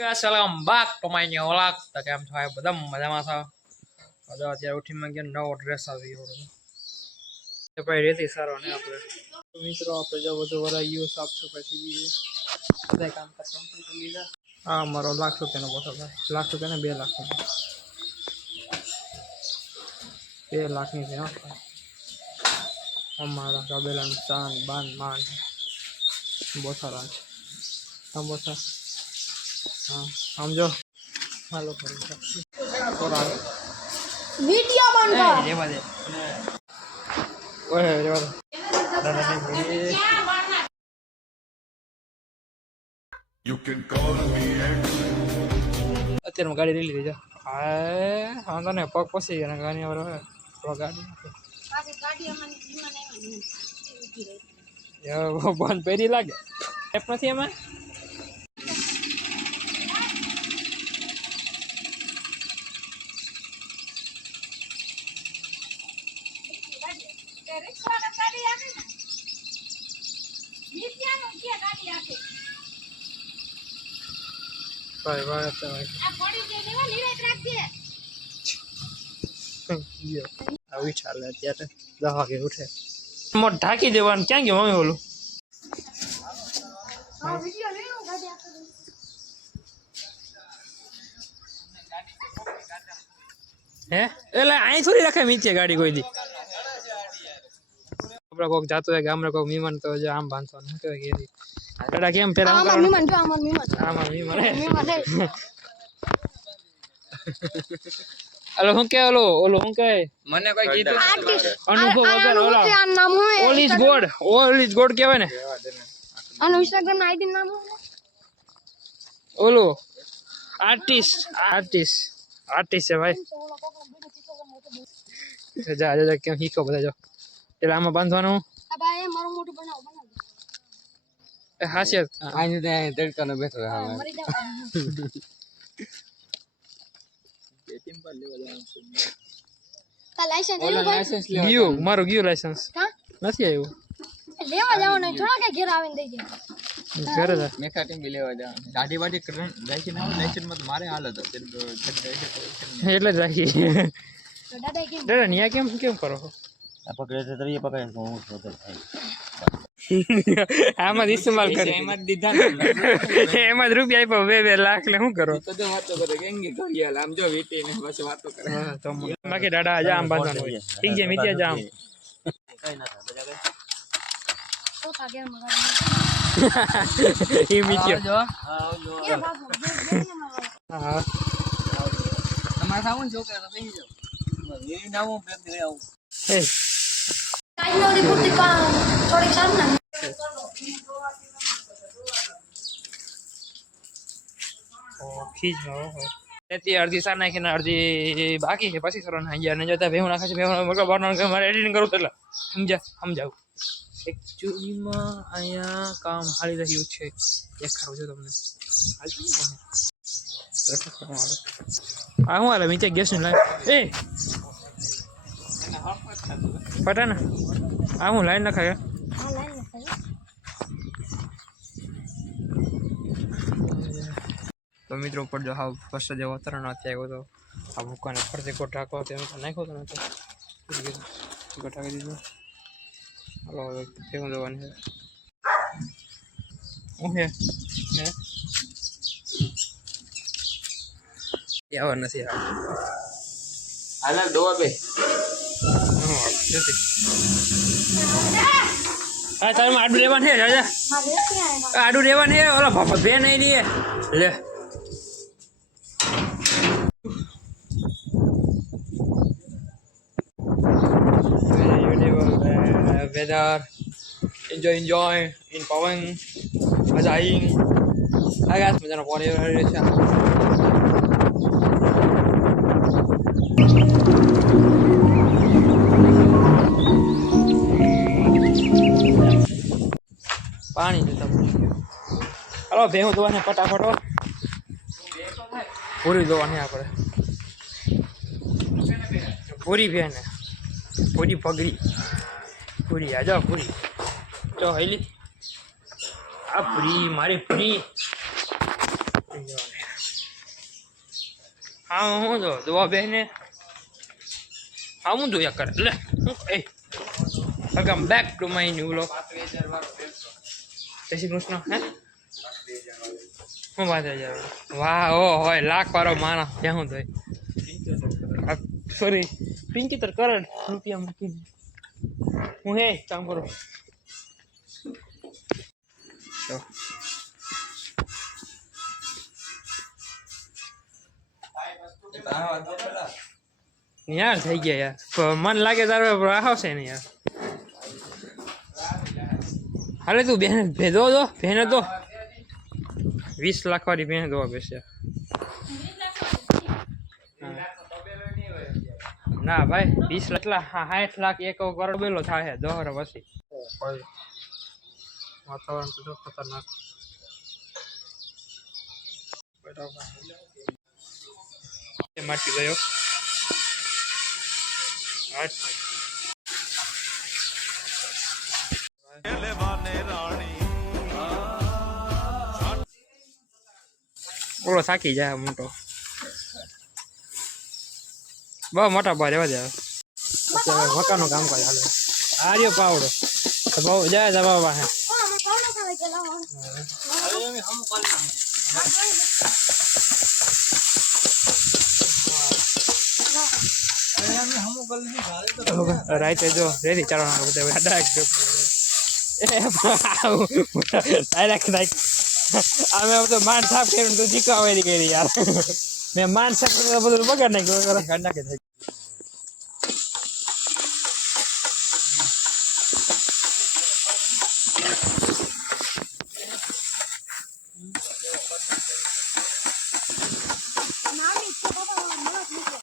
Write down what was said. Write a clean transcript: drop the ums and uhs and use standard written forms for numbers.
Assalamualaikum back to my new vlog. તો કેમ છો બધા મજામાં છો? તો અત્યારે ઉઠીને મેં નવો ડ્રેસ આવ્યો તો ભાઈ રેતી સારો ને આપણે તો મિત્રો આપણે જો બધું વરાઈ ગયું સાફ સફાઈ થઈ ગઈ બધા કામ કમ્પ્લીટ કરી લીધા. હા મારો ₹1,00,000 નો બોટલ ભાઈ ₹1,00,000 ને 2,00,000 2,00,000 ની છે હા અમારા કાબેલાનું ચાંદ બાન માન બોસારા છે સમોસા हाँ हम जो हेलो वीडियो बन रहा है रेवा दे ओए रेवा you can call me અત્યારે ગાડી લઈ લીધી જો હા તો ને પગ પસી ગયા ને ગાડી વાળો તો ગાડી યાર બંધ પેરી લાગે એપ નથી એમાં ભાઈ ભાઈ તો આવી ચાલે અત્યારે 10 વાગે ઉઠે મોટ ઢાંકી દેવાનું ક્યાં ગયો મમ્મી બોલું હે એટલે અહીં થોડી રાખે નીચે ગાડી કોઈ દી આપણે કોક જાતો હોય ગામડે કોક મહેમાન તો જો આમ બાંધવાનું શું કહેવાય કે દાદા કેમ પેલા આમાં મહેમાન જો આમાં મહેમાન અલો હું કે ઓલો હું કે મને કોઈ કીધું અનુભવ વગર ઓલા ઓલ ઇઝ ગોડ કહેવાય ને આનો ઇન્સ્ટાગ્રામ ના આઈડી નામ ઓલો આર્ટિસ્ટ છે ભાઈ જા કેમ શીખો બધા જો એટલે આમાં બાંધવાનું ભાઈ મારું મોટું બનાવો હાસિયત આને તડકાનો બેઠો મરી જાવ ટેમ્પલ લેવા જવાનું છે કા લાયસન્સ ગયું મારું ગયું લાયસન્સ નથી આવ્યું લેવા જવાનું થોડા કે ઘેર આવીને દઈ જાય ઘરે જા મેખા ટીમ બી લેવા જવાનું ગાડી વાડી કરન લાયસન્સ માં તો મારે હાલ હતો એટલે જ રાખી દાદા નિયા કેમ કરો આ પકડે છે તરીએ પકડે હું વધર થાય આમાં ઇસ્તેમાલ કરે એમાં દીધા એમાં જ રૂપિયા આપ્યો 2 લાખ લે શું કરો તો વાતો કરે ગેંગી ઘડિયાળ આમ જો વીટી ને બસ વાતો કરે હા તો બાકી દાડા આજે આમ બાંધવાનું હોય ઠીક છે મિત્યા જામ કઈ ના થાય બધા તો કાગે મગા ઈ મિત્યો જો આવજો હા તમારે સાવું છોકરા તો બેહી જાવ એ નાવું પેક દે આવું એ કાઈ નોડી પૂર્તિ કા થોડી સામ ના ઓ ખીજ નો હોય એતી અડધી સાર નાખીને અડધી બાકી છે પછી સરો ના ગયા ને જતા ભેહું નાખે છે ભેહું મગર બહાર મારે એડિટિંગ કરું એટલે સમજાવ એકચ્યુઅલી માં અહીંયા કામ હાલી રહ્યું છે દેખાડું છું તમને આ હું હાલે નીચે ગેસ ની લાઈન એ પટા ને આ હું લાઈન નખાય હા લાઈન નખાય તો મિત્રો ઉપર જો હા ફર્સ્ટ જે વાતાવરણ આવ્યો તો આ ભૂકાને ફરતી કોટ ઢાંકો તેમ નાખ્યો તો નતો ગટાવી દીધું હાલો હવે કેવું જવાનું છે હું હે આવા નથી હાલ દોવા બે હા તારે આડું રેવાનું છે રાજા આડું રેવાનું છે ઓલા પાપા બે નહીં રે લે weather enjoy in Pawang Ajaing guys મજાનો પહોંચી રહ્યો છે પાણી દેતા હાલો ભેહું ધોવાને ફટાફટ પૂરી ધોવાની આપણે પૂરી ભેને પૂરી પગડી પૂરી આ જાઓ પૂરી જો હેલી આ પૂરી મારી પૂરી હા હું જો દવા બેને હા હું જોયા કરે લે hey welcome back to my new vlog જય શ્રી કૃષ્ણ હે હું વાત વાહ ઓ હોય લાખ વાળો માણસ ક્યાં હું તો સોરી 75 કરોડ રૂપિયા મૂકીને હું હે કામ કરું તો યાર થઈ ગયા યાર મન લાગે તારે આવશે ને યાર હાલે તું બેન ભેદો દો ભેને તો 20 લાખ વાળી બેન દો બેસે ના ભાઈ 20 એટલા 60 લાખ 1 કરોડ બેલો થાય 10 વર્ષ પછી વાતાવરણ તો ખતરનાક માટી ગયો ઓળો થાકી જાય મોટો બહુ મોટા ભાઈ રહેવા દે અત્યારે મકાનનું કામ કરે હાલે આર્યો પાવડો બહુ જાય જવા વાહે રાઈતે જો રેડી ચાલવાના બધા ડાયરેક્ટ અમે તો માન સાફ કર્યું તું જીકો આવેલી કરી યાર મેં માન સાફ કર્યું બધું બગાડ નાખ્યું નાખી